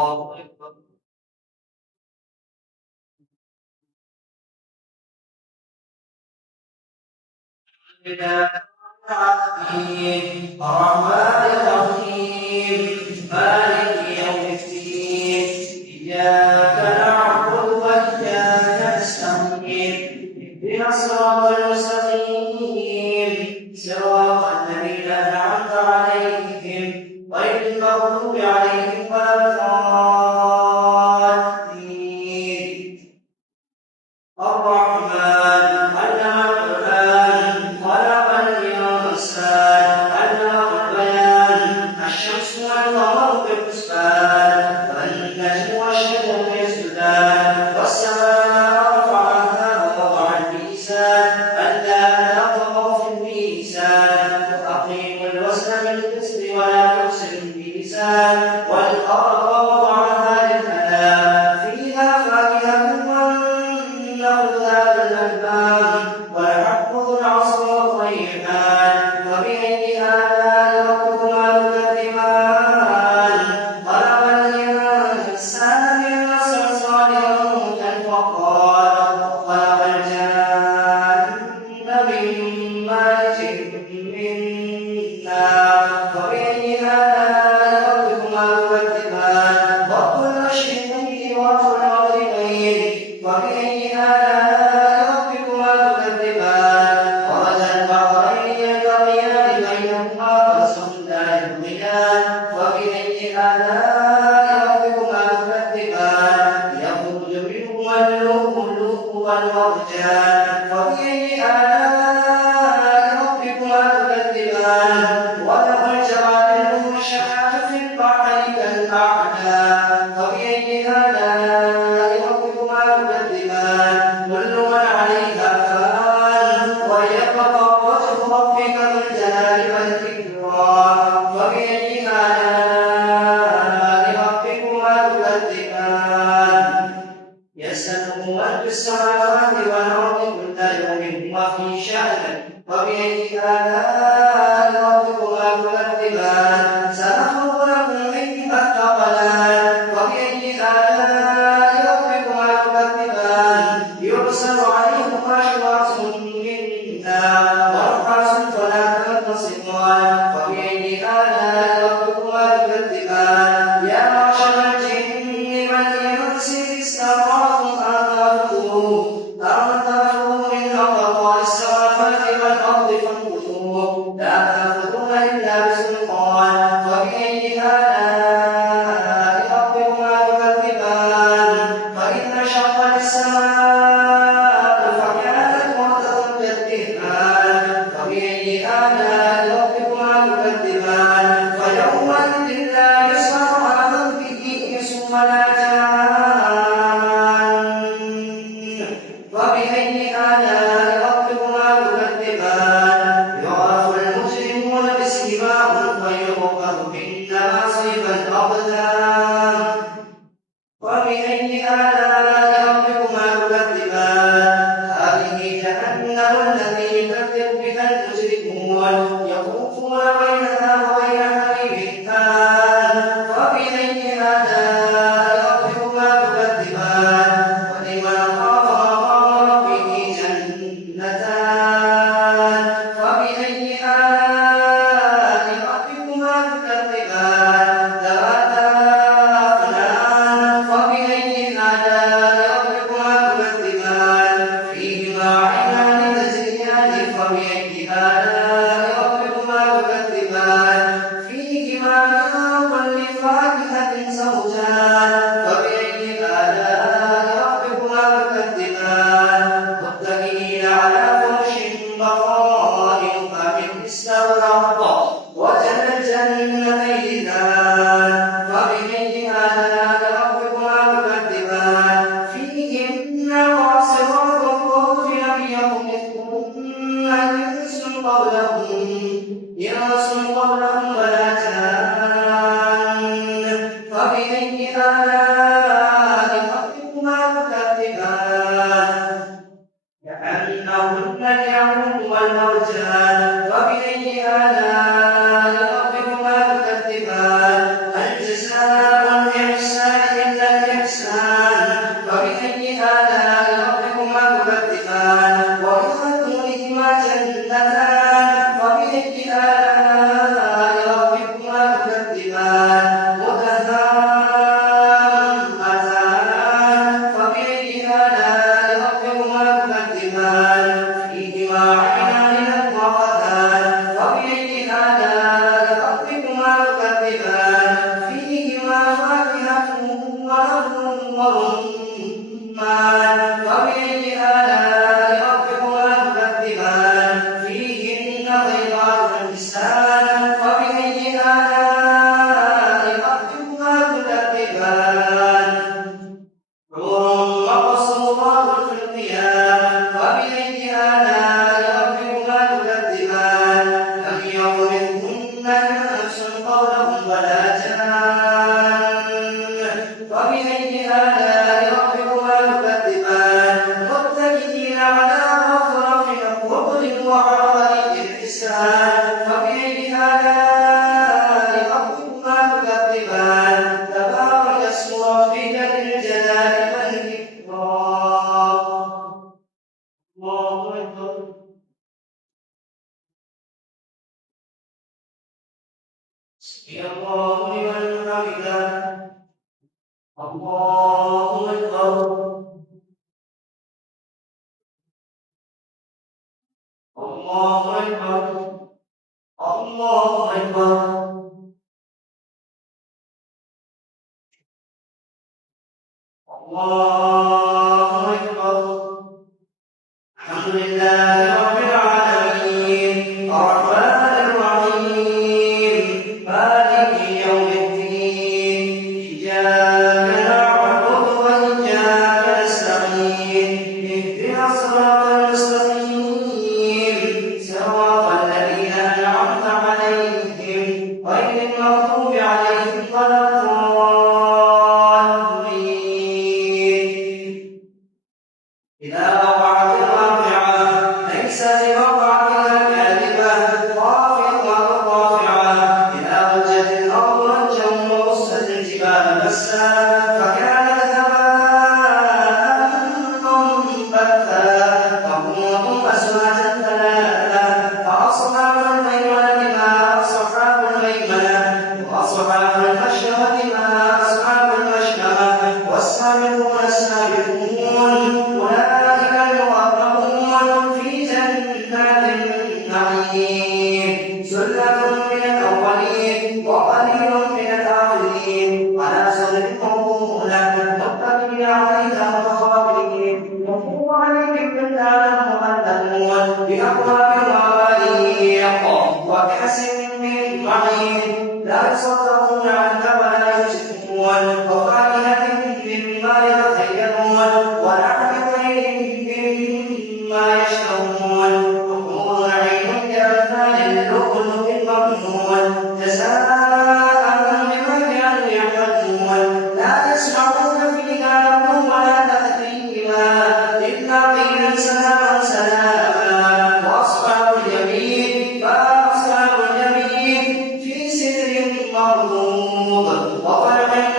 الرحمن الرحيم مالك يوم الدين إياك نعبد وإياك نستعين اهدنا الصراط المستقيم صراط الذين أنعمت عليهم غير المغضوب عليهم ولا الضالين. الرحمن علم القرآن خلق الإنسان علمه البيان الشمس والقمر بالحسبان والنجم والشجر يسجدان والسماء رفعها ووضع الميزان ألا تطغوا في الميزان وأقيموا الوزن بالقسط ولا تخسروا الميزان والأرض وضعها للأنام فيها فاكهة والحق ذو العصر والريحان فبأي آلاء ربكما تكذبان خلق الإنسان من صلصال كالفخار خلق الجان من مارج من نار فبأي آلاء ربكما تكذبان رب المشرقين ورب المغربين فبأي آلاء فبأي آلاء ربكما تكذبان يخرج منهما اللؤلؤ والمرجان فبأي آلاء ربكما تكذبان وله الجوار المنشآت في البحر كالأعلام فبأي آلاء ربكما تكذبان كل من عليها فان ويبقى وجه ربك ذو الجلال والإكرام فبأي آلاء ربكما تكذبان يسأله من في السماوات والأرض كل يوم هو في شأن فبأي آلاء ربكما تكذبان سنفرغ لكم أيها الثقلان فبأي آلاء ربكما تكذبان يرسل عليكما شواظ من نار ونحاس فلا تنتصران فبأي آلاء ربكما تكذبان يا معشر الجن والإنس استطعتم أن تنفذوا من أقطار السماوات والأرض فانفذوا لا تنفذون إلا بسلطان فبأي آلاء ربكما تكذبان فإن شق السماء فكانت وردة كالدهان فبأي آلاء ربكما تكذبان فيومئذ لا يسمع عن ذنبه إنس ولا جان فبأي آلاء ربكما تكذبان يعرف المجرمون بسيماهم ويؤخذ بالنواصي والأقدام فبأي آلاء ربكما تكذبان هذه جهنم التي يكذب بها المجرمون يطوفون بينها وبين حميم آن فبأي آلاء ربكما تكذبان ولمن خاف مقام ربه جنتان فبأي آلاء ربكما تكذبان ذواتا أفنان فبأي آلاء ربكما تكذبان فيهما عينان تجريان فبأي آلاء ربكما تكذبان فيهما من كل فاكهة زوجان فبأي آلاء ربكما تكذبان متكئين على فرش بطائنها من استبرق وجنى الجنتين دان فبأي آلاء ربكما تكذبان فيهن قاصرات الطرف لم يكن مثلهن إنس قبلهم ولا جان فبأي آلاء ربكما تكذبان كأنهن الياقوت والمرجان فبأي آلاء ربكما تكذبان الجزاء والإحسان ونخل ورمان فبأي آلاء ربكما تكذبان فيهن خيرات حسان فبأي آلاء ربكما تكذبان حور مقصورات في الخيام فبأي آلاء ربكما تكذبان لم يطمثهن إنس قبلهم ولا جان فبأي آلاء ربكما تكذبان متكئين على رفرف خضر وعبقري حسان فبأي آلاء ربكما تكذبان تبارك اسم ربك ذي الجلال والإكرام الله أكبر سمع الله لمن حمده الله أكبر الله أكبر الله أكبر الله أكبر الحمد لله رب العالمين الرحمن الرحيم مالك يوم الدين إياك نعبد وإياك نستعين اهدنا الصراط المستقيم صراط الذين أنعمت عليهم غير المغضوب عليهم ولا الضالين إذا وقعت الواقعة ليس لوقعتها كاذبة خافضة رافعة إذا رجت الأرض رجا وبست الجبال بسا فكانت هباء منبثا وكنتم أزواجا ثلاثا فأصحاب الميمنة ما أصحاب الميمنة وأصحاب المشأمة ما أصحاب المشأمة والسابقون السابقون أولئك المقربون في جنات النعيم سلة من الأولين وقليل من الآخرين على سرر موضونة متكئين عليها متقابلين يطوف عليهم بلدان مخلدون بأكواب وأباريق وكأس من معين لا يصدقون عنها ولا يصدقون وفاكهة مما يتخيرون ولحم طير مما يشتهون وحور عين كأمثال اللؤلؤ المكنون جزاء بما كانوا يعملون لا يسمعون فيها لغوا ولا تأثيما إلا قيلا سلاما سلاما وأصحاب اليمين فأصحاب اليمين في سدر مخضود وطلح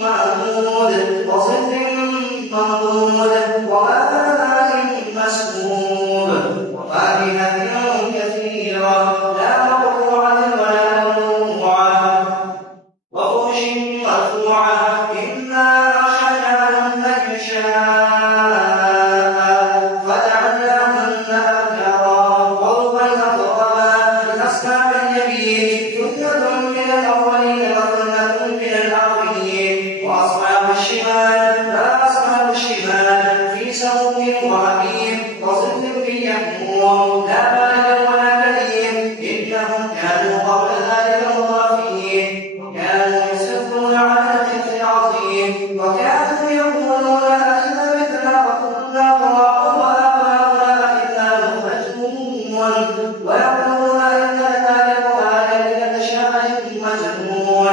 منضود وظل ممدود وماء مسكوب وفاكهة كثيرة لا مقطوعة ولا ممنوعة وفرش مرفوعة إنا أنشأناهن إنشاء فجعلناهن أبكارا عربا أترابا لأصحاب اليمين ثلة من الأولين وثلة من الآخرين وأصحاب الشمال ما أصحاب الشمال في سموم وحميم وظل من يحموم لا بارد ولا كريم إنهم كانوا قبل ذلك مترفين وكانوا يصرون على الحنث العظيم وكانوا يقولون أئذا متنا وكنا ترابا وآباؤنا أئنا لمخرجون ويقولون إن لنا لقرآن لشاعر مجنون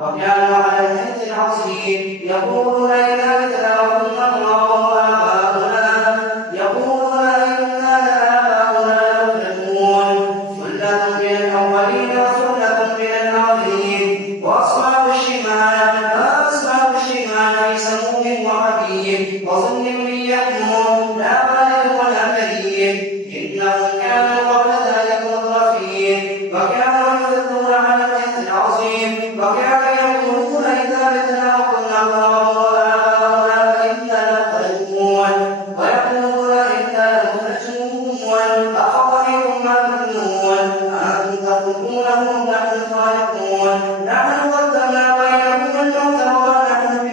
وكانوا على الحنث العظيم يقولون إذا متنا وكنا ترابا وآباؤنا يقولون إنا لآباؤنا لمخرجون ثلة من الأولين وثلة من الآخرين وأصحاب الشمال ما أصحاب الشمال في سموم وحميم وظل من يحموم لا بارد ولا كريم إنهم كانوا قبل ذلك مترفين وكانوا يصرون على الحنث العظيم وكانوا يقولون إذا متنا وكنا ترابا وآباؤنا إنا لمخرجون ويقولون إنا لمخرجون أفرأيتم ما تمنون أأنتم تخلقونه أم نحن الخالقون نحن قدرنا بينهم الموت وما نحن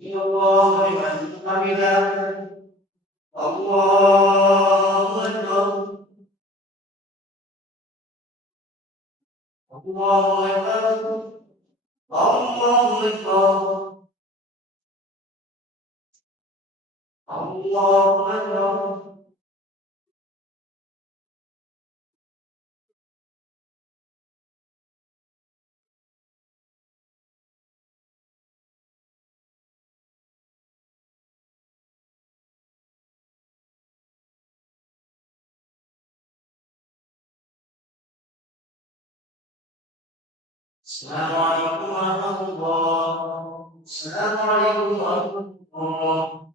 الله لمن حمده. الله أكبر. الله أكبر. الله أكبر. الله أكبر. السلام عليكم ورحمة الله. السلام عليكم ورحمة الله.